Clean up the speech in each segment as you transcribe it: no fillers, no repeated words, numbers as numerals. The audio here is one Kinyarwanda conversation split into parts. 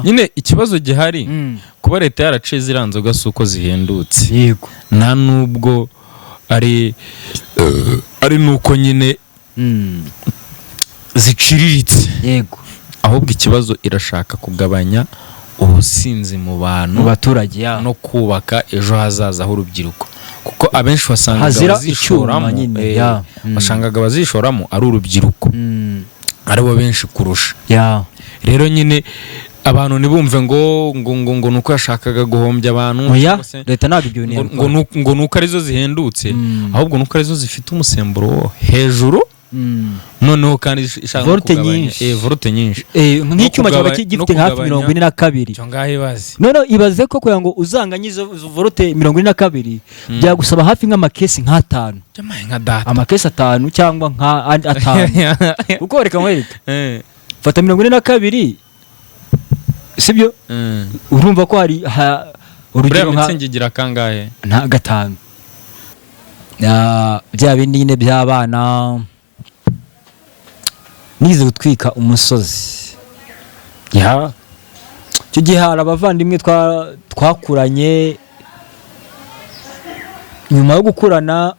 nyine ikibazo gihari kuba leta yaraciye ziranzoga suko zihendutse yego nta nubwo ari nuko nyine ziciriritse yego ahubwo ikibazo irashaka kugabanya ubusinzi mu bantu mu baturage no kubaka ejo hazaza h'urubyiruko kuko abenshi wasangaga bazishoramo ari urubyiruko aribo benshi kurusha rero nyine abantu nibumve ngo nuko yashakaga guhombya abantu leta ntabwo ibyo ngo nuko arizo zihendutse ahubwo nuko arizo zifite umusemburo hejuru noneho kandi ishaka kugabanya volte nyinshi nk'icyuma cyaba gifite hafi 42 cyo ngahe bazi none ibaze ko kugira ngo uzanganye izo volte 42 byagusaba hafi nk'amakesi nk'atanu amakesi atanu cyangwa atanu uko reka nkwereke fata 42 sibyo urumva ko hari urugero nka kangahe nta gatanu bya bindi nyine by'abana nize gutwika umusozi cyo gihe hari abavandimwe twakuranye nyuma yo gukurana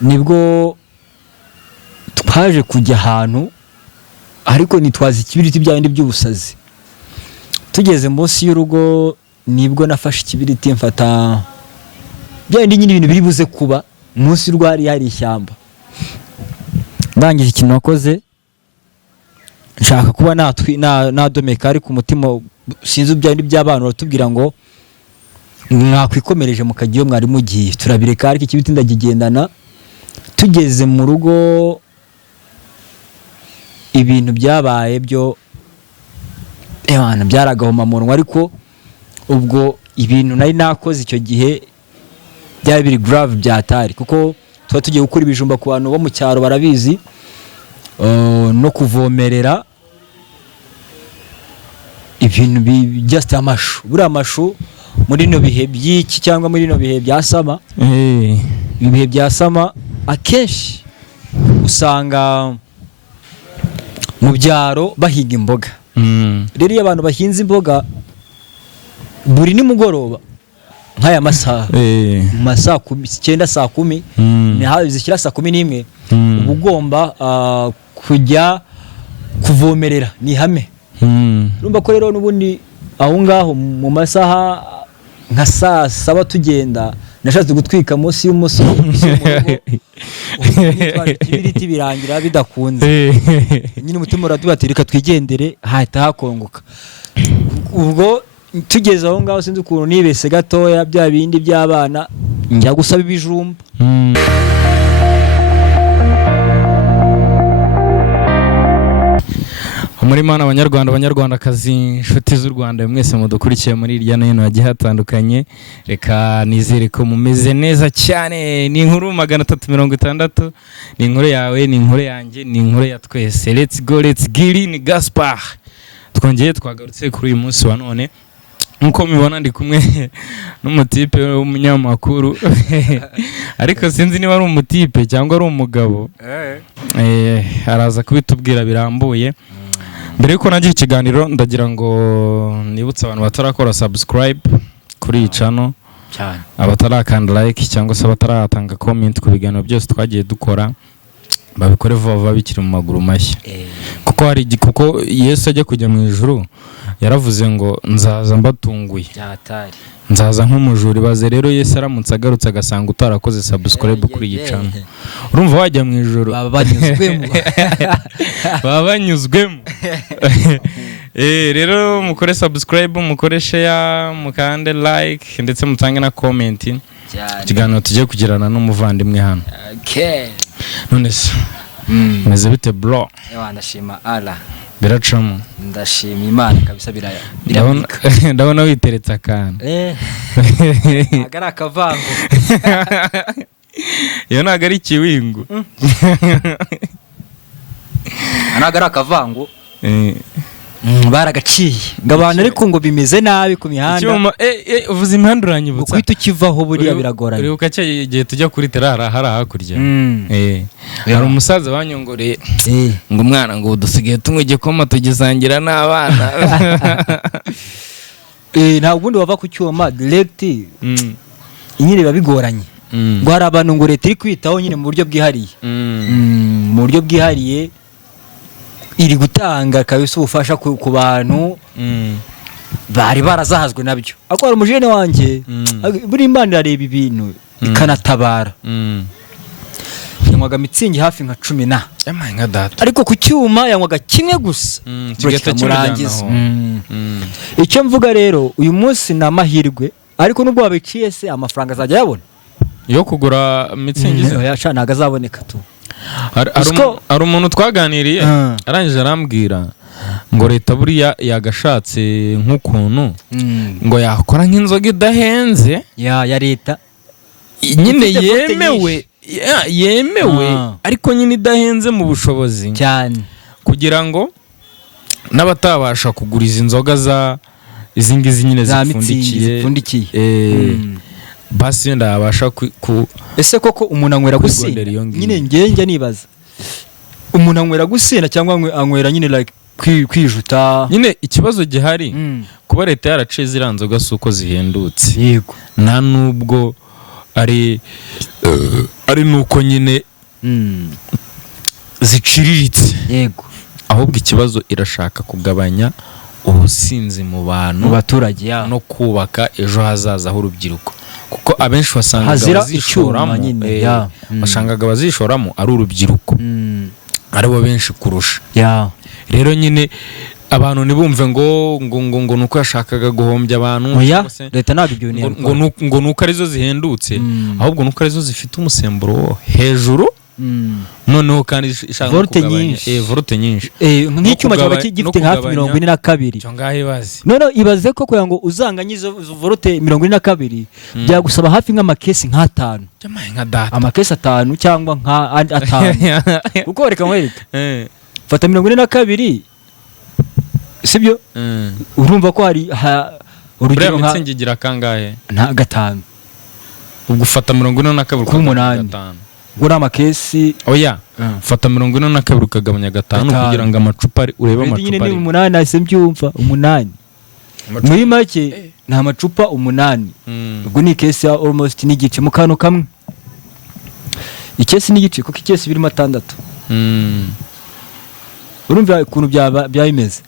nibwo twaje kujya ahantu ariko nitwaza ikibiriti by'abindi by'ubusazi tugeze munsi y'urugo nibwo nafashe ikibiriti mfata by'abindi nyine ibintu biri buze kuba munsi y'urwari hari ishyamba ndangije ikintu nakoze nshaka kuba nadomeka ariko umutima sinzi by'abindi by'abana batubwira ngo mwakwikomereje mukajya iyo mwari mugiye turabireka ariko ikibiriti ndagigendana tugeze mu rugo ibintu byabaye byo byaragahoma munwa ariko ubwo ibintu nari nakoze icyo gihe byari biri grave byatari kuko tuba tugiye gukora ibijumba ku bantu bo mu cyaro barabizi no kuvomerera ibintu just amashu buriya amashu muri no bihe by'iki cyangwa muri no bihe byasama ibihe byasama akenshi usanga mu byaro bahiga imboga rero iyo abantu bahinze imboga buri nimugoroba nk'aya masaha mu masaha 9 saa 10 ni hawe zishyira saa 11 uba ugomba kujya kuvomerera ni hame urumva ko rero n'ubundi aho ngaho mu masaha nka saa 7 tugenda nashatse gutwika munsi y'umusozi ibiriti birangira bidakunze nyine umutima uratubati reka twigendere hahita hakongoka ubwo tugeze aho ngaho sinzi ukuntu nibese gatoya bya bindi by'abana njya gusaba ibijumba muri mana abanyarwandakazi inshuti z'u Rwanda mwese mudukurikiye muri irya no hino hagiye hatandukanye reka nizere ko mumeze neza cyane ni inkuru 360 ni inkuru yawe ni inkuru yanjye ni inkuru ya twese let's go let's get in Gaspar twongeye twagarutse kuri uyu munsi wa none nkuko mubibona ndi kumwe n'umutipe w'umunyamakuru ariko sinzi niba ari umutipe cyangwa ari umugabo araza kubitubwira birambuye mbere yuko nagira ikiganiro ndagira ngo nibutse abantu batarakora subscribe kuri iyi channel cyane abatarakanda like cyangwa se bataratanga comment ku biganiro byose twagiye dukora babikore vuba bikiri mu maguru mashya kuko Yesu ajya kujya mu ijuru yaravuze ngo nzaza mbatunguye nzaza nk'umujuri baze rero Yesu aramutse agarutse agasanga utarakoze subscribe kuri iyi channel urumva wajya mu ijuru banyuzwemo rero mukore subscribe mukore share mukande like ndetse mutange na comment ikiganiro tugiye kugirana n'umuvandimwe hano none se meze bite bro ndashima Allah biracamo ndashima Imana kabisa birabika ndabona witeretse akana agara akavango iyo ntago ari ikiwingu ntago ari akavango baragaciye ngo abantu ariko ngo bimeze nabi ku mihanda icyuma uvuze imihanda uranyibutsa kwita ukivaho buriya biragoranye uribuka cya igihe tujya kuri terara hari hakurya hari umusaza banyongoreye ngo umwana ngo dusigaye tunywa igikoma tugisangira n'abana nta bundi wava ku cyuma direct nyine biba bigoranye ngo hari abantu ngo leta iri kwitaho nyine mu buryo bwihariye mu buryo bwihariye iri gutanga kabisa ubufasha ku bantu bari barazahazwe nabyo ako hari umujene wanjye buri Imana irareba ibintu ikanatabara yanywaga mitsingi hafi nka 10 nka data ariko ku cyuma yanywaga kimwe gusa kimurangiza icyo mvuga rero uyu munsi ni amahirwe ariko nubwo wabiciye se amafaranga azajya yabona yo kugura mitsingi ntago azaboneka tu hari umuntu twaganiriye arangije arambwira ngo leta buriya yagashatse nk'ukuntu ngo yakora nk'inzoga idahenze ya leta nyine yemewe ariko nyine idahenze mu bushobozi cyane kugira ngo n'abatabasha kugura izi nzoga izi ngizi nyine zipfundikiye basi yenda yabasha ese koko umuntu anywera gusinda nyine njya nibaza umuntu anywera gusinda cyangwa anywera nyine like kwijuta nyine ikibazo gihari kuba leta yaraciye ziriya nzoga si uko zihendutse yego nta nubwo ari nuko nyine ziciriritse yego ahubwo ikibazo irashaka kugabanya ubusinzi mu bantu baturage no kubaka ejo hazaza h'urubyiruko kuko abenshi wasangaga bazishoramo ari urubyiruko aribo benshi kurusha rero nyine abantu ntibumve ngo nuko yashakaga guhombya abantu leta ntabwo ibyo ngo nuko arizo zihendutse ahubwo nuko arizo zifite umusemburo hejuru noneho kandi ishaka kugabanya volte nyinshi nk'icyuma cyaba gifite hafi 42 cyo ngaho ibaze none ibaze ko kugira ngo uzanganye izo volte 42 byagusaba hafi nk'amakesi nk'atanu amakesi 5 cyangwa nka 5 uko reka mwereka fata 42 sibyo urumva ko hari urugero nka mitsingigira kangahe nta 5 ubwo ufata 42 ku 8 gura amakesi oya fata 42 ukagabanya 5 kugira ngo amacupa urebe amacupa ari 8 ase mbyumva 8 muri make nta macupa 8 ubwo ni kesi almost n'igice mu kantu kamwe ikesi n'igice kuko ikesi birimo 6 urumva ukuntu byabimeze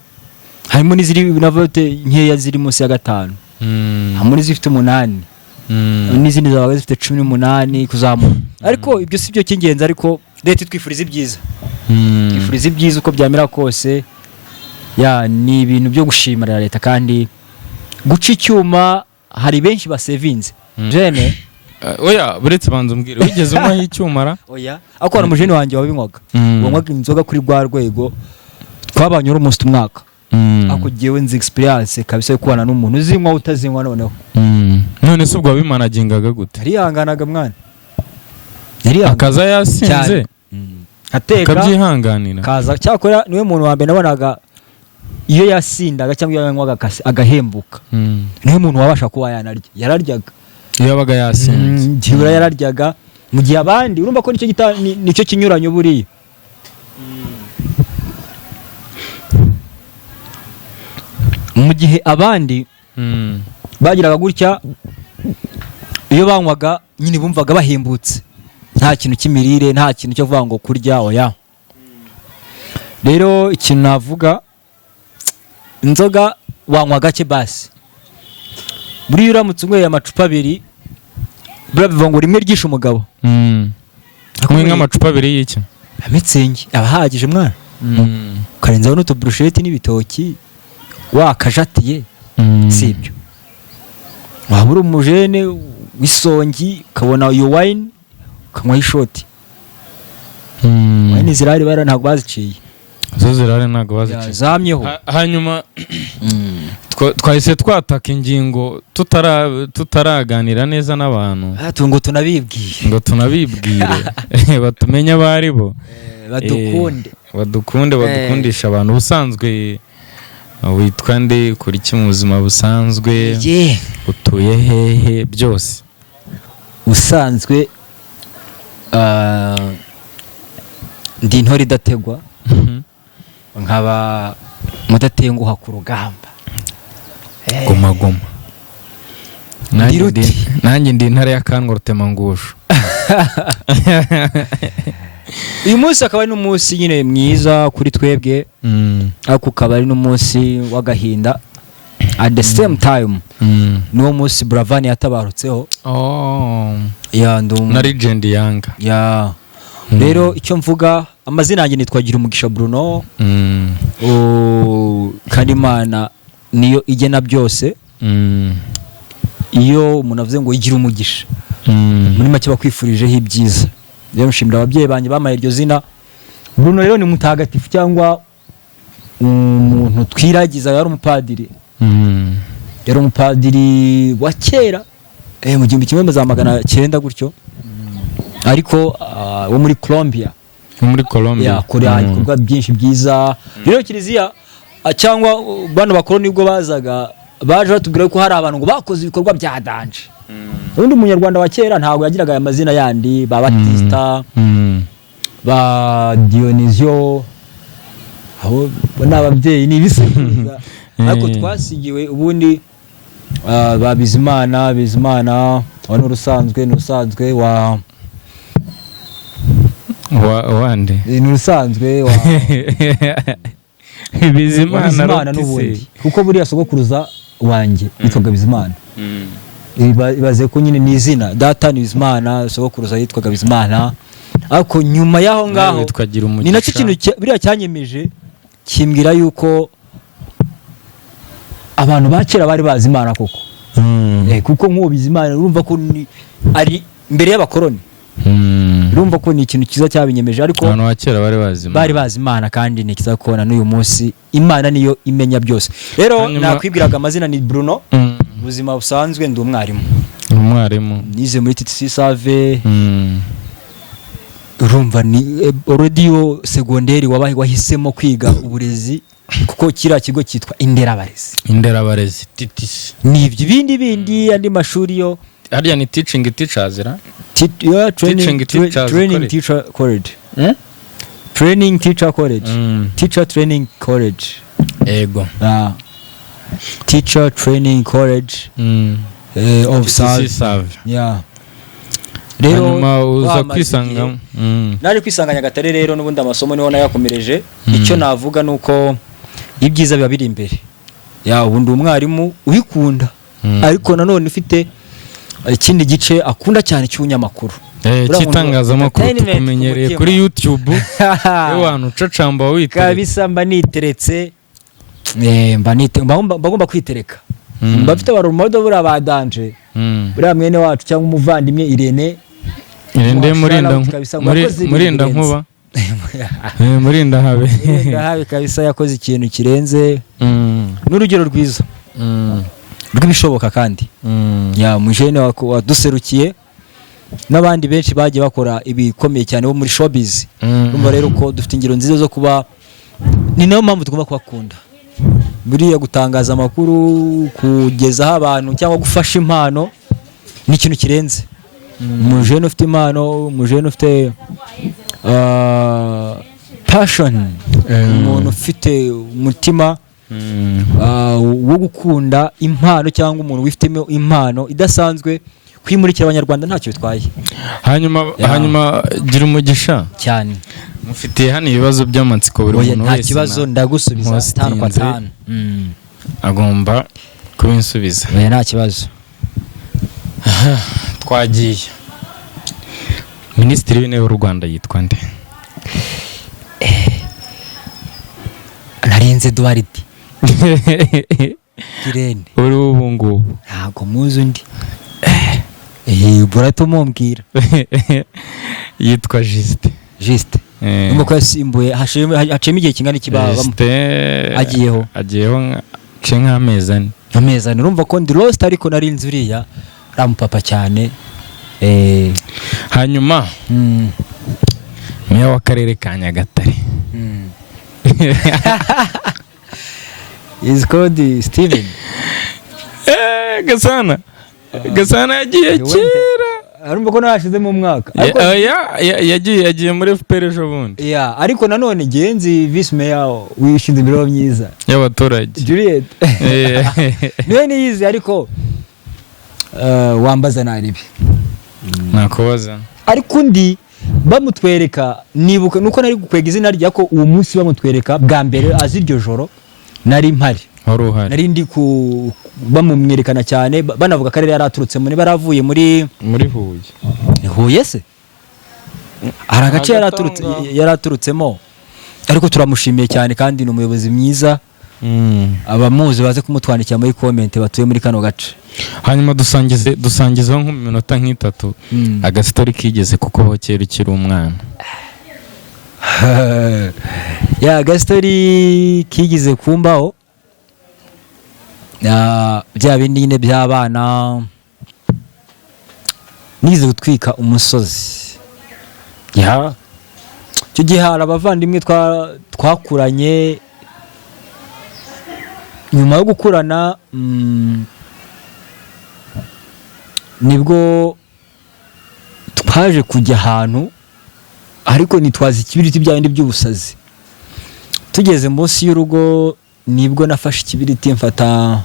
harimo n'iziri na vote nkeya ziri munsi ya 5 hamwe n'izifite 8 n'izindi zabaga zifite 18 kuzamura ariko ibyo sibyo cy'ingenzi ariko leta twifuriza ibyiza twifuriza ibyiza uko byamera kose ni ibintu byo gushimira leta kandi guca icyuma hari benshi basevinze jene oya buretse banza umbwire wigeze unywa icyumara oya akora umujene wanjye wabinywaga wanywaga inzoga kuri rwa rwego twabanye umunsi umwaka ako giyewe nzi experience kabisa yo kubana n'umuntu uzinywa utazinywa noneho none se ubwo bimanagingaga gute yarihanganaga mwana akaza yasinze ateka akabyihanganira kaza cyakora niwe muntu wa mbere nabonaga iyo yasindaga cyangwa yanywaga agahembuka niwe muntu wabasha kuba yanarya yararyaga iyo yabaga yasinze yararyaga mu gihe abandi urumva ko nicyo kinyuranyo buriya mu gihe abandi bagiraga gutya iyo banywaga nyine bumvaga bahembutse nta kintu cy'imirire nta kintu cyo kuvuga ngo kurya oya rero ikintu navuga inzoga wanywa gake basi buriya uramutse unyweye amacupa 2 buriya bivuga ngo rimwe ryishe umugabo kumwe nk'amacupa 2 y'iki amitsingi abahagije mwana ukarenzaho n'utuburusheti n'ibitoki wakajatiye sibyo waba uri umujene w'isongi ukabona iyo wine ukanywa ishoti wine zirari bara ntabwo baziciye zo zirari ntabwo baziciye zamyeho hanyuma twahise twataka ingingo tutaraganira neza n'abantu ngo tunabibwire batumenye abari bo badukundisha abantu ubusanzwe witwa nde, kuri iki mu buzima busanzwe, utuye hehe, byose usanzwe ndi intore idategwa, nkaba mudatenguha ku rugamba, goma goma. Nanjye ndi intare ya Kanwa Rutemangusho. uyu munsi akaba ari n'umunsi nyine mwiza kuri twebwe, ariko ukaba ari n'umunsi w'agahinda at the same time. N'uwo munsi Buravan yatabarutseho, na Legend Yanga. Rero icyo mvuga, amazina yanjye nitwa Girumugisha Bruno, kandi Imana niyo igena byose. Iyo umuntu avuze ngo igira umugisha, muri make bakwifurijeho ibyiza. Rero nshimira ababyeyi banjye bamaye iryo zina. Bruno rero ni mutagatifu cyangwa umuntu twiragiza, yari umupadiri. Yari umupadiri wa kera, mu 1900 gutyo, ariko wo muri Colombia. Akora ibikorwa byinshi byiza. Rero kiliziya cyangwa bano bakoro nibwo bazaga, baje batubwira ko hari abantu ngo bakoze ibikorwa bya danje. Undi munyarwanda wa kera ntabwo yagiraga aya mazina yandi, ba Batista, ba Dionisio, aho n'ababyeyi n'ibisekuruza. Ariko twasigiwe ubundi ba Bizimana, wa n'urusanzwe wa wande n'urusanzwe wa Bizimana n'ubundi, kuko buriya sogokuruza wanjye yitwaga Bizimana. Ibaze ko nyine ni izina, data ni Bizimana, sogokuruza yitwaga Bizimana. Ariko nyuma yaho ngaho ni nacyo kintu buriya cyanyemeje, kimbwira yuko abantu bakera bari bazi Imana koko. Kuko nk'uwo Bizimana urumva ko ari mbere y'abakoroni. Urumva ko ni ikintu kiza cyabinyemeje, ariko abantu bakera bari bazi Imana, kandi ni kiza kubona n'uyu munsi Imana niyo imenya byose. Rero nakwibwiraga amazina ni Bruno. Ubuzima busanzwe ndi umwarimu. Nize muri TTC Save. Urumva ni radio secondaire wahisemo kwiga uburezi, kuko kira kigo cyitwa Inderabarezi TTC. Ni ibindi andi mashuri yo hariya ni teaching teachers training teacher college. Training teacher college. Teacher training college. Ego. Teacher training college of Save. Rero uza kwisanga naje kwisanga Nyagatare. Rero n'ubundi amasomo niho nayakomereje. Icyo navuga nuko ibyiza biba biri imbere. Ubundi umwarimu ubikunda, ariko nanone ufite ikindi gice akunda cyane cy'ubunyamakuru, cy'itangazamakuru tukumenyereye kuri YouTube. Abantu cacamba wite kabisa, mba niteretse, bagomba kwitereka. Bafite abarumodo bura badanje, bura mwene wacu cyangwa umuvandimwe Irene murinda nkuba, murinda habe kabisa, yakoze ikintu kirenze n'urugero rwiza rw'ibishoboka, kandi mujene waduserukiye n'abandi benshi bagiye bakora ibikomeye cyane bo muri showbiz. Urumva rero ko dufite ingero nziza zo kuba, ni nayo mpamvu tugomba kubakunda. Buriya gutangaza amakuru, kugezaho abantu cyangwa gufasha impano ni ikintu kirenze. Umujene ufite impano, umujene ufite passion, umuntu ufite umutima wo gukunda impano, cyangwa umuntu wifitemo impano idasanzwe, kwimurikira abanyarwanda ntacyo bitwaye. Hanyuma gira umugisha cyane. Mufitiye hano ibibazo by'amatsiko buri muntu wese. Nta kibazo, ndagusubiza 5 kwa 5. Agomba kubinsubiza. Nta kibazo. Twagiye. Minisitiri w'Intebe w'u Rwanda yitwa nde? Narinze Eduard Girene. Uri ubu ngubu ntago muzi undi. Burato mumbwira. Yitwa Juste. Nuko yasimbuye hacemo igihe kingana ikibaba agiyeho nk'amezi ane. Urumva ko ndi lost, ariko narinze uriya ramupapa cyane. Hanyuma meya w'akarere ka Nyagatare is called Steven. Gasana yagiye kera. Arumva ko nashizemo umwaka. Yagiye muri FPR ejo bundi. Ariko nanone genzi vice mayor wishinze ibiro myiza y'abaturage. Juliet. Niwe niyizi ariko wambaza naribi. Nakubaza. Ariko undi bamutwereka nibuka nuko nari gukwega izina rya ko uwo munsi bamutwereka bwa mbere azi iryo joro nari mpari. Nari ndi ku bamumwerekana cyane banavuga karere yaraturutse muri baravuye muri Huye se aragace yaraturutsemo ariko turamushimiye cyane kandi ni umuyobozi mwiza abamuzi baze kumutwandikira muri comment batuye muri kano gace hanyuma dusangizeho nk'iminota nk'itatu agastori kigeze kuko hokera ukiri umwana agastori kigeze kumbaho bya bindi nyine by'abana nize gutwika umusozi icyo gihe hari abavandimwe twakuranye nyuma yo gukurana nibwo twaje kujya ahantu ariko nitwaza ikibiriti bya bindi by'ubusazi tugeze munsi y'urugo nibwo nafashe ikibiriti mfata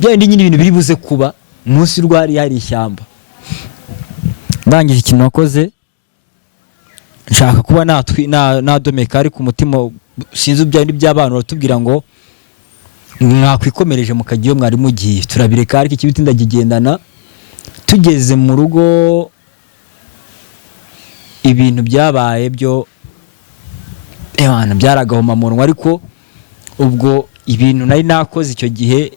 byandi nyine ibintu biri buze kuba munsi rwari hari ishyamba ndangije ikintu nakoze nshaka kuba nadomeka ariko umutima sinzi byandi by'abantu batubwira ngo mwakwikomereje mukagiye mwari mugiye turabireka ariko ikibiti ndagigendana tugeze mu rugo ibintu byabaye byo byaragahoma munwa ariko ubwo ibintu nari nakoze icyo gihe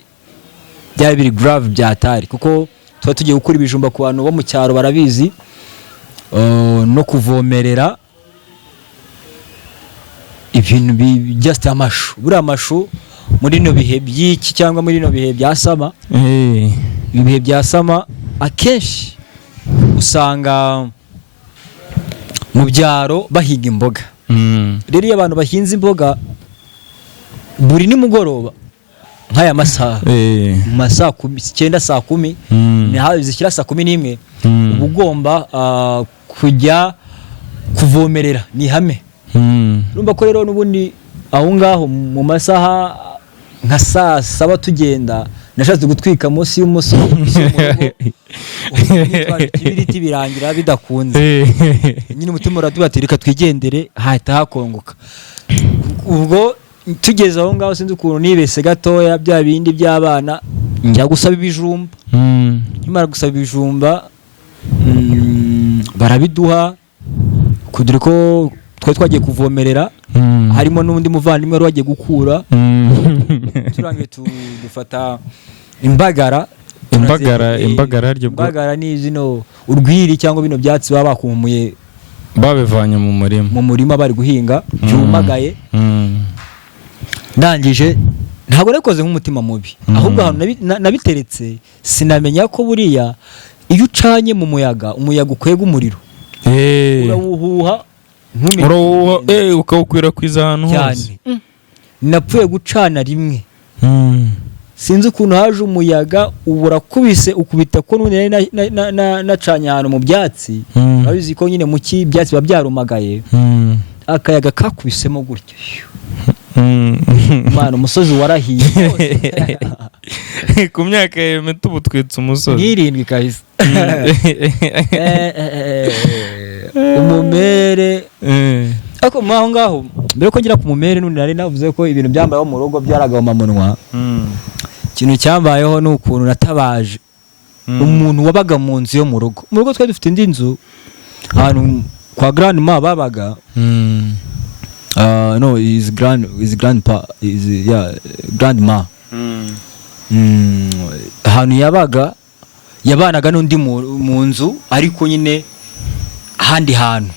byari biri grave byatari kuko tuba tugiye gukora ibijumba ku bantu bo mu cyaro barabizi no kuvomerera ibintu just amashu buriya amashu muri no bihe by'iki cyangwa muri no bihe byasama ibihe byasama akenshi usanga mu byaro bahiga imboga rero iyo abantu bahinze imboga buri nimugoroba nk'aya masaha masaha 9 saa 10 ni hawe zishyira saa 11 uba ugomba kujya kuvomerera ni hame urumva ko rero n'ubundi aho ngaho mu masaha nka saa 7 tugenda nashatse gutwika munsi y'umusozi ibiriti birangira bidakunze nyine umutima uradubatira reka twigendere hahita hakongoka ubwo tugeze aho ngaho sinzi ukuntu nibese gatoya bya bindi by'abana njya gusaba ibijumba nyuma gusaba ibijumba barabiduha kudire ko twagiye kuvomerera harimo n'undi muvandimwe wari wagiye gukura turangiye dufata imbagara ni zino urwiri cyangwa bino byatsi baba bakumuye babivanye mu murima bari guhinga byumagaye ndangije ntabwo nakoze nk'umutima mubi ahubwo ahantu nabiteretse sinamenya ko buriya iyo ucanye mu umuyaga ukwega umuriro urawuhuha ukawukwirakwiza ahantu hose napfuye gucana rimwe sinzi ukuntu haje umuyaga uburakubise ukubita ko none nacanye ahantu mu byatsi urabizi ko nyine mu byatsi biba byarumagaye akayaga kakubisemo gutyo Mana umusozi warahiye ku myaka ya metu butwitse umusozi n'irindwi kahise umumere ako mwaho ngaho mbere ko ngira ku mumere none nari navuze ko ibintu byambayeho mu rugo byaragahoma munwa ikintu cyambayeho ni ukuntu natabaje umuntu wabaga mu nzu yo mu rugo twari dufite indi nzu ahantu kwa grandma babaga no is grandpa is grandma ahantu yabanaga n'undi mu nzu ariko nyine ahandi hantu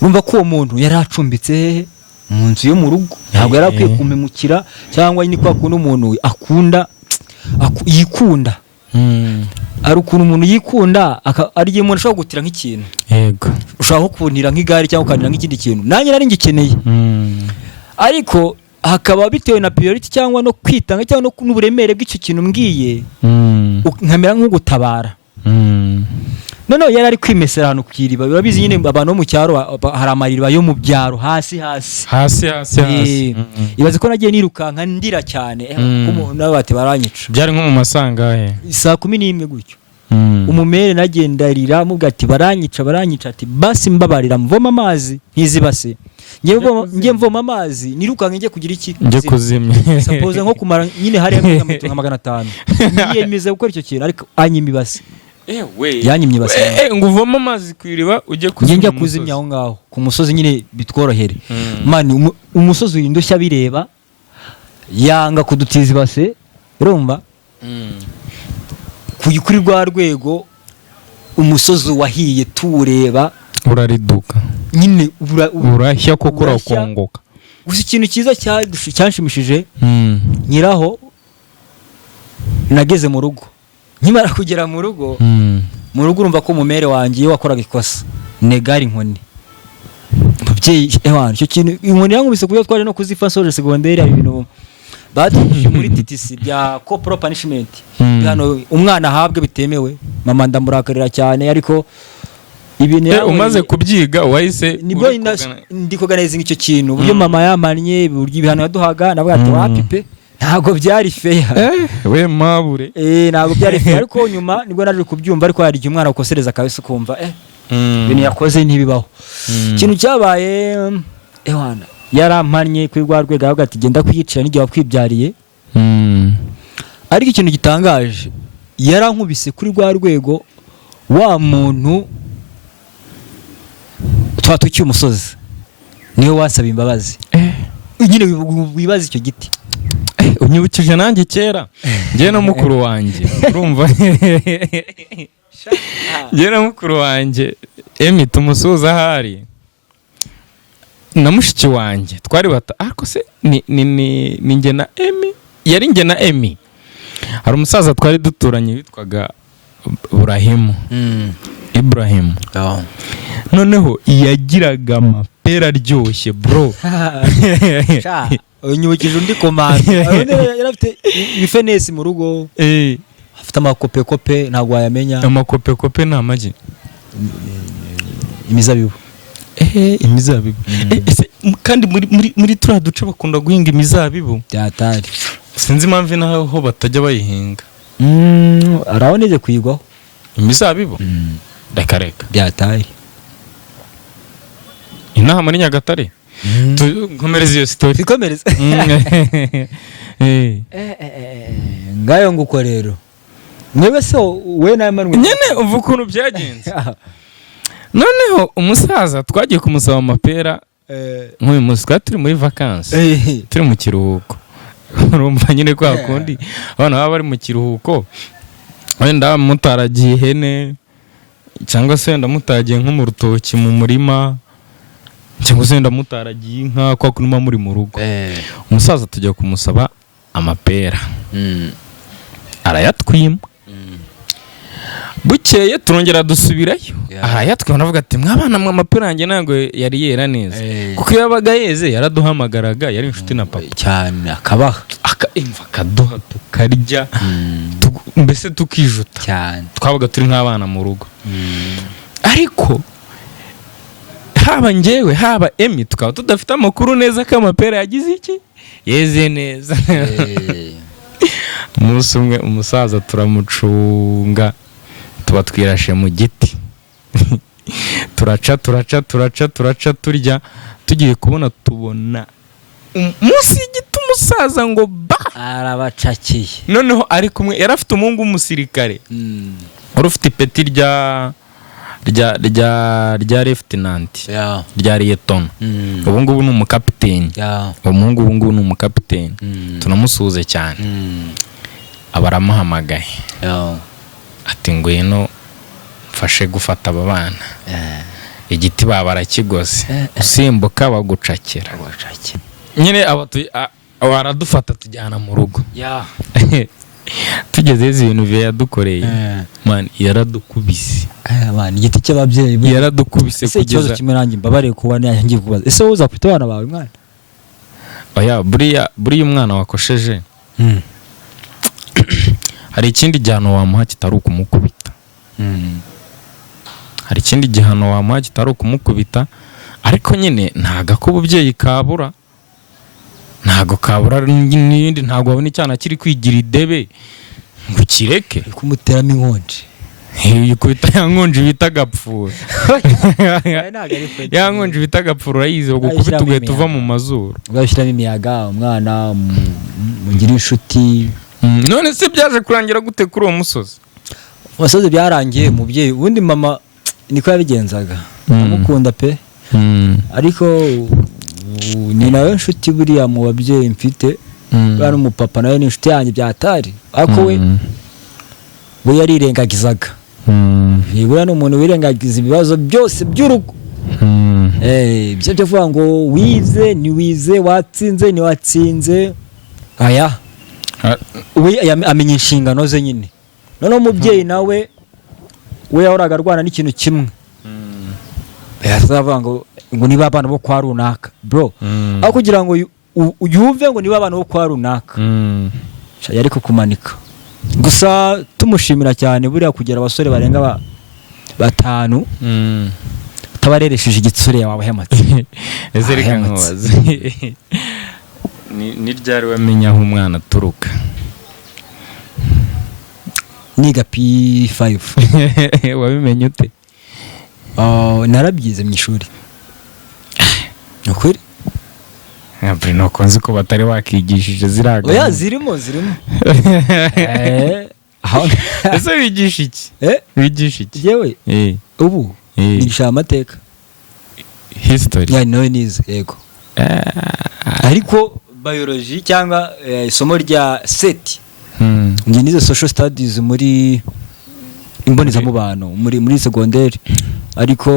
urumva ko uwo muntu yari acumbitse mu nzu yo mu rugo ntabwo yari akwiye kumemukira cyangwa nyine kwa kuntu umuntu yikunda ari ukuntu umuntu yikunda ari igihe umuntu ashobora gutira nk'ikintu yego ushobora kuntira nk'igare cyangwa ukanira nk'ikindi kintu nanjye nari ngikeneye ariko hakaba bitewe na priority cyangwa no kwitanga cyangwa n'uburemere bw'icyo kintu mbwiye nkamera nk'ugutabara. Noneho yari ari kwimesera ahantu kwiriba, urabizi nyine abantu bo mu cyaro hari amariba yo mu byaro hasi ibaze ko nagiye nirukanka ndira cyane nabo bati baranyica. Byari nko mu masangahe saa 11 gutyo. Umumere nagendarira mubwa ati baranyica ati basi mbabarira mvoma amazi ntizibase ngiye mvoma amazi nirukanka ngiye kugira iki ngiye kuzimya suppose nko kumara nyine hari nka 500 yiyemeza gukora icyo kintu ariko anyimibase yanyimye base ngo uvoma amazi kwiriba ujye kuzimya aho ngaho ku musozi nyine bitworohere. Man umusozi windushya bireba yanga kudutiza base urumva kuri rwa rwego umusozi wahiye tuwureba urariduka nyine urashya koko urakongoka. Gusa ikintu cyiza cyanshimishije nyiraho nageze mu rugo, nkimara kugera mu rugo urumva ko umumere wanjye iyo wakoraga ikosa negari inkoni mubyeyi icyo kintu inkoni yankubise kuyo twaje no kuzifa soje secondaire ibintu batishije muri TTC bya corporal punishment hano umwana ahabwe bitemewe. Mama ndamurakarira cyane ariko ibintu umaze kubyiga wahise nibwo ndikoganize icyo kintu uburyo mama yamanye uburyo ibihano yaduhaga navuga ati wapipe ntago byari fair we mabure ntago byari fair ariko nyuma nibwo naje kubyumva ariko hari igihe umwana ukosereza kabisa kumva ibintu yakoze ntibibaho. Ikintu cyabaye ewana yarampanye kuri rwa rwego avuga ati genda kwiyicira n'igihe wakwibyariye. Ariko ikintu gitangaje yarankubise kuri rwa rwego wa muntu twatukiye umusozi niwe wasaba imbabazi nyine wibaza icyo giti unyibukije nanjye kera ngiye no mukuru wanjye urumva ngiye no mukuru wanjye Emi tumusuza ahari na mushiki wanjye twari bata ariko se ni nge na Emi yari nge na Emi. Hari umusaza twari duturanye witwaga Ibrahim noneho yagiraga amapera aryoshye bro unyibukije undi komanda yari afite ibifenesi mu rugo afite amakope ntabwo wayamenya. Amakope ni amagi imizabibu imizabibu kandi muri turiya duce bakunda guhinga imizabibu byatari sinzi impamvu naho batajya bayihinga. araho neze kuyigwaho imizabibu reka byatari inaha muri Nyagatare nkomereza iyo story ikomereza ngayo nguko rero mwewe se we na Emmanuel nyene uvuga ukuntu byagenze. Noneho umusaza twagiye kumusaba amapera nk'uyu munsi turi muri vacances turi mu kiruhuko urumva nyine kwa kundi abana baba bari mu kiruhuko wenda mutaragiye ihene cyangwa se wenda mutagiye nko mu rutoki mu murima cyangwa se wenda mutaragiye inka kwa kunuma muri mu rugo umusaza tujya kumusaba amapera arayatwima. Bukeye turongera dusubirayo arayatwima navuga ati mwabana mwe amapera yanjye ntabwo yari yera neza kuko yabaga yeze yaraduhamagaraga yari inshuti na papa cyane akabaha akaduha tukarya mbese tukijuta cyane twabaga turi nk'abana mu rugo. Ariko haba njyewe haba Emi tukaba tudafite amakuru neza ko amapera yagize iki yeze neza. Umunsi umwe umusaza turamucunga tuba twirashe mu giti turaca turya tugiye tubona munsi y'igiti umusaza ngo arabacakiye. Noneho ari kumwe yari afite umuhungu w'umusirikare wari ufite ipeti rya lieutenant rya lieutenant ubu ngubu ni umukapiteni umuhungu ubu ngubu ni umukapiteni tunamusuhuze cyane. Abaramuhamagaye ati ngwino mfashe gufata aba bana igiti barakigose usimbuka bagucakira nyine baradufata tujyana mu rugo. Tugeze ibintu bye yadukoreye man yaradukubise man igiti cy'ababyeyi yaradukubise kugeza ikibazo kimwe nanjye mbabare kuba nyangiye kubaza ese woza kwita abana bawe mwana oya buriya umwana wakosheje hari ikindi gihano wamuha kitari ukumukubita. Hari ikindi gihano wamuha kitari ukumukubita, ariko nyine ntago ko ububyeyi kabura, ntago kabura n'ibindi, ntago wabona icyana kiri kwigira idebe ngo kireke kumuteramo inkonji. Yikubita ya nkonji bita gapfura. Ya nkonji bita gapfura urayizi, gukubita ugahita uva mu mazuru. Ugashyiramo imiyaga umwana mugira inshuti. None se byaje kurangira gute kuri uwo musozi? Umusozi byarangiye umubyeyi, ubundi mama niko yabigenzaga, amukunda pe. Ariko ni nawe inshuti buriya mu babyeyi mfite, bari umupapa nawe ni inshuti yanjye byatari, ariko we yarirengagizaga. Buriya ni umuntu wirengagiza ibibazo byose by'urugo. Ibyo byavuga ngo wize ntiwize, watsinze ntiwatsinze, aya we amenya inshingano ze nyine. Noneho umubyeyi nawe we yahoraga arwana n'ikintu kimwe, yazavuga ngo niba abana bo kwa runaka bro, aho kugira ngo yumve ngo niba abana bo kwa runaka yari kukumanika. Gusa tumushimira cyane buriya kugira abasore barenga 5 utabareresheje igitsure yawe abahematse. Ese reka nkubaze, ni ryari wamenya aho umwana aturuka? Niga P5. Wabimenye ute? Narabyize mu ishuri. Ukuri? Bruno konzi ko batari wakigishije ziraga. Oya zirimo. Ese wigisha iki? Wigisha iki? Yewe. Ubu nigisha amateka. History. Ya no nize yego. Ariko biology cyangwa isomo rya SET. Ngi nize social studies muri imbonezamubano muri secondaire, ariko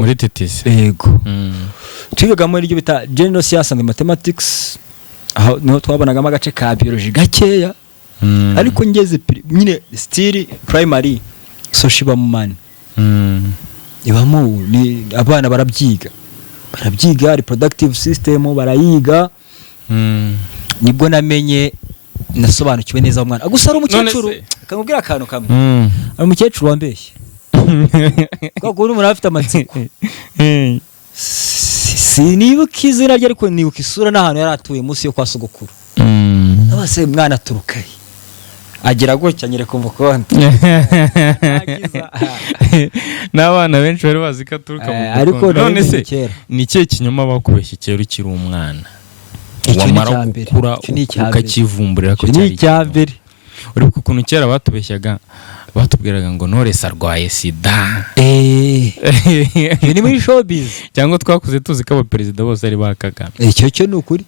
muri TTC. Yego. Twigaga muri ryo bita General Science and Mathematics, aho no twabonagamo agace ka biology gakeya. Ariko ngeze nyine still primary social bamumani. Ibamo ni abana barabyiga reproductive system barayiga. Nibwo namenye nasobanukiwe neza umwana. Gusa ari umukecuru akangubwira akantu kamwe. Ari umukecuru wambeshye. Kwa umuntu afite amatsiko. Sinibuka izina rye ariko nibuka isura n'ahantu yari atuye munsi yo kwa sogokuru. Nabase mwana aturukaye. Agira gutya nyire kumva konti. N'abana benshi bari bazi ko aturuka mu Rwanda. Ariko none se ni cyo kinyoma bakubeshye kero ukiri umwana. Wamara gukura ukakivumburira ko cyari icyambere. Uri kukuntu kera batubeshyaga, batubwiraga ngo Knowless arwaye sida. Ni muri showbiz. Cyangwa twakuze tuzi ko abaperezida bose ari bakagana. Cyo ni ukuri.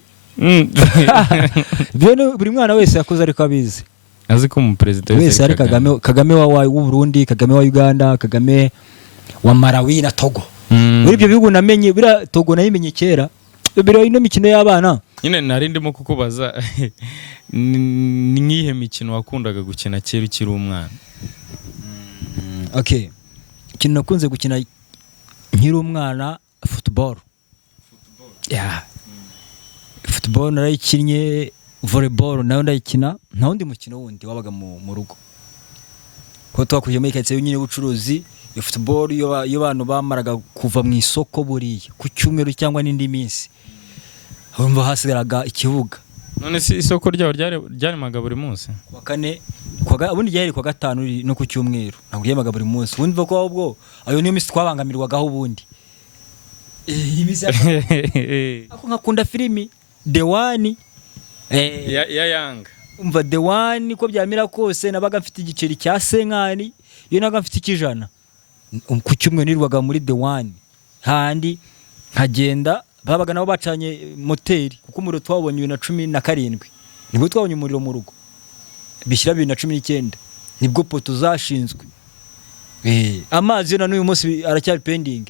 Buri mwana wese yakuze ariko abizi. Azi ko umuperezida wese ari Kagame w'u Burundi, Kagame wa Uganda, Kagame wa Malawi na Togo. Muri ibyo bihugu namenye bira Togo nayimenye kera. Biro ino mikino y'abana. Nyine nari ndimo kukubaza ni nkihe mikino wakundaga gukina kera ukiri umwana? Okay. Ikintu nakunze gukina nkiri umwana football. Yeah. Football narayikinnye, volleyball nayo ndayikina, nta wundi mukino wundi wabaga mu rugo. Ko twakuje muri ketse nyine ubucuruzi, iyo football iyo bantu bamaraga kuva mu isoko buriya ku cyumweru cyangwa n'indi minsi. Urumva hasigaraga ikibuga. None si isoko ryaho ryarimaga buri munsi? Kwa kane, ubundi ryari kwa gatanu no ku cyumweru. Ntabwo ryamaga buri munsi. Ubundi bwo ahubwo ayo niyo minsi twabangamirwagaho ubundi. Imisi ako nkakunda filimi The One ya Yanga. Umva The One ko byamira kose nabaga mfite igiceri cya senkani, iyo naga mfite ikijana. Ku cyumweru nirwaga muri The One. Handi nkagenda babaga nabo bacanye moteri kuko umuriro twabonye 2017. Nibwo twabonye umuriro mu rugo. Bishyira 2019. Nibwo poto zashinzwe. Amazi yo n'uyu munsi aracyari pending.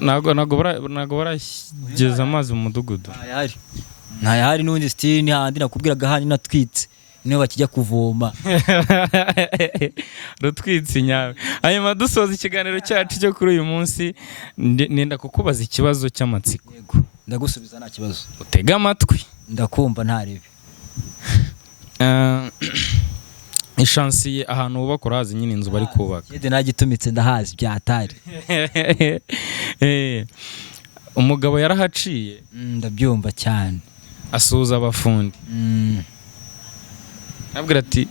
Nago barageza amazi mu mudugudu. Ntayari n'undi still ni handi nakubwiraga handi natwitse. Niyo bakijya kuvoma. Rutwitse nyawe. Hanyuma dusoza ikiganiro cyacu cyo kuri uyu munsi, nenda kukubaza ikibazo cy'amatsiko. ndagusubiza nta kibazo. utege amatwi. Ndakumva ntarebe. Ishansiye ahantu bubaka urahazi nyine inzu bari kubaka. Yede nagitumitse ndahazi byatari. Umugabo yarahaciye. Ndabyumva cyane. Asuhuza abafundi. Nabwira ati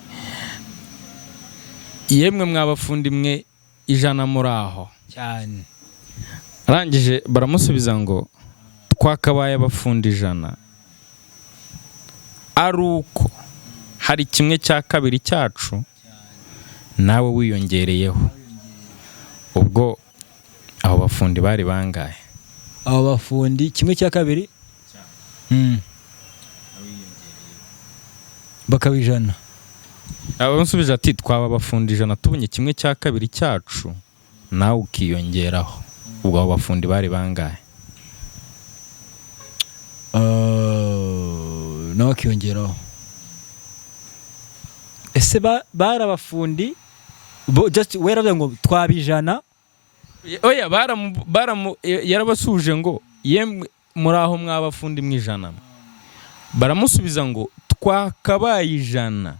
yemwe mwabafundi mwe 100 muri aho cyane. Arangije baramusubiza ngo twakabaye abafundi 100 aruko hari 1/2 cyacu nawe wiyongereyeho. Ubwo abo bafundi bari bangahe? Abo bafundi 1/2 bakabijana. Abasubije ati twaba bafundi 100 tubonye 1/2 cyacu nawe ukiyongeraho. Ubwo abo bafundi bari bangahe? Nawe akiyongeraho. Ese bari abafundi just weravuze ngo twabijana? Oya yarabasuje ngo yemwe muri aho mwabafundi mu 100. Baramusubiza ngo twakabaye 100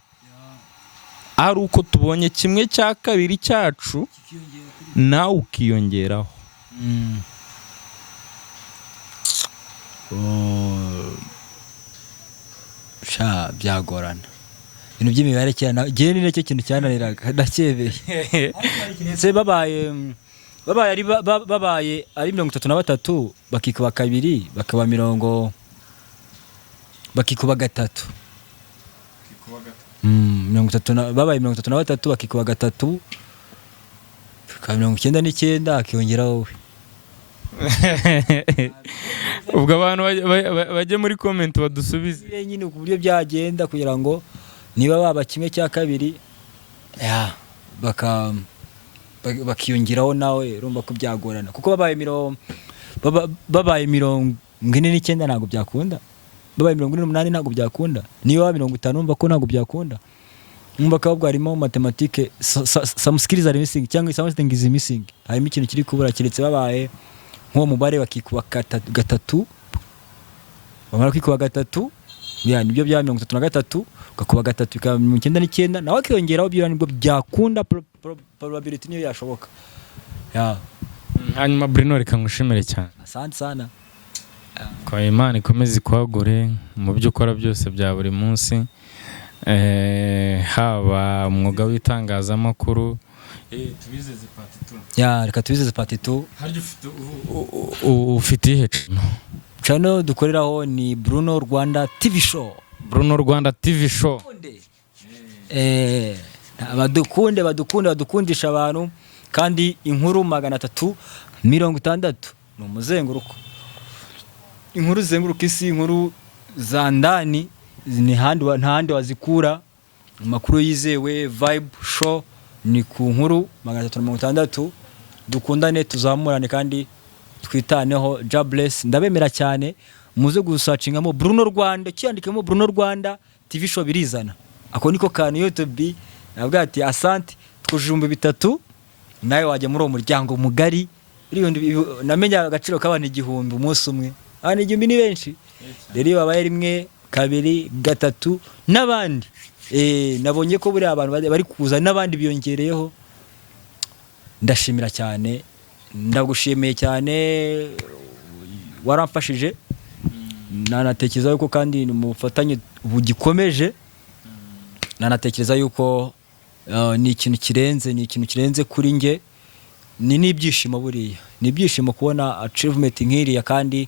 ari uko tubonye 1/2 cyacu nawe ukiyongeraho. Byagorana ibintu by'imibare cyane. Gihe ni nacyo kintu cyananiraga ndakebeye. Se babaye ari 33 bakikuba 2 bakaba 30 bakikuba 3. Babaye 33 bakikuba 3 bikaba 99 akiyongeraho wowe. Ubwo abantu bajye muri comment badusubize nyine ku buryo byagenda kugira ngo niba baba 1/2 bakiyongeraho nawe urumva ko byagorana kuko babaye 49 ntabwo byakunda. Babaye 48 ntabwo byakunda. Niba 50 numva ko ntabwo byakunda. Numva ko ahubwo harimo mathematics some skills are missing cyangwa something is missing. Harimo ikintu kiri kubura kiretse babaye nko mubare bakikuba 3 bamara kwikuba 3 nibyo bya 33 ukakuba 3 bikaba 99 nawe akiyongeraho byo nibwo byakunda probability niyo yashoboka. Hanyuma Bruno reka ngushimire cyane. Asante sana. Kwa Imana ikomeze kwagure mu byo ukora byose bya buri munsi. Haba umwuga w'itangazamakuru. Tubizeze part 2. Reka tubizeze part 2. Haryo ufite ihe channel dukoreraho ni Bruno Rwanda TV Show. Bruno Rwanda TV Show. Badukundisha abantu kandi inkuru 360 ni umuzenguruko. Inkuru zenguruka isi, inkuru za ndani ni handi wazikura. Amakuru yizewe, vibe show ni ku nkuru 360. Dukundane tuzamurane kandi twitaneho. Jobless ndabemera cyane. Muze gusacingamo Bruno Rwanda cyandikemo Bruno Rwanda TV Show birizana. Ako niko kantu YouTube nabwo ati asante twujumbe 3 nawe wajya muri uwo muryango mugari. Namenya agaciro k'abantu 1000 umunsi umwe. Abantu 1000 ni benshi. Rero babaye 1 2 3 n'abandi. Nabonye ko buri abantu bari kuza n'abandi biyongereyeho. Ndashimira cyane. Ndagushimiye cyane waramfashije. Nanatekereza yuko kandi mu bufatanye bugikomeje. Nanatekereza yuko ni ikintu kirenze kuri nge. Ni nibyishimo buriya. Ni ibyishimo kubona achievement nk'iriya kandi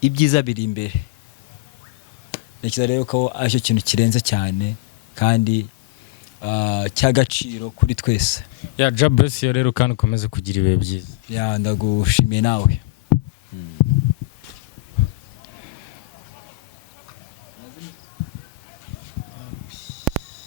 ibyiza biri imbere. Nekiza rero ko aricyo kintu kirenze cyane kandi cyagaciro kuri twese. Jobless rero kandi ukomeze kugira ibihe byiza. Ndagushimiye nawe.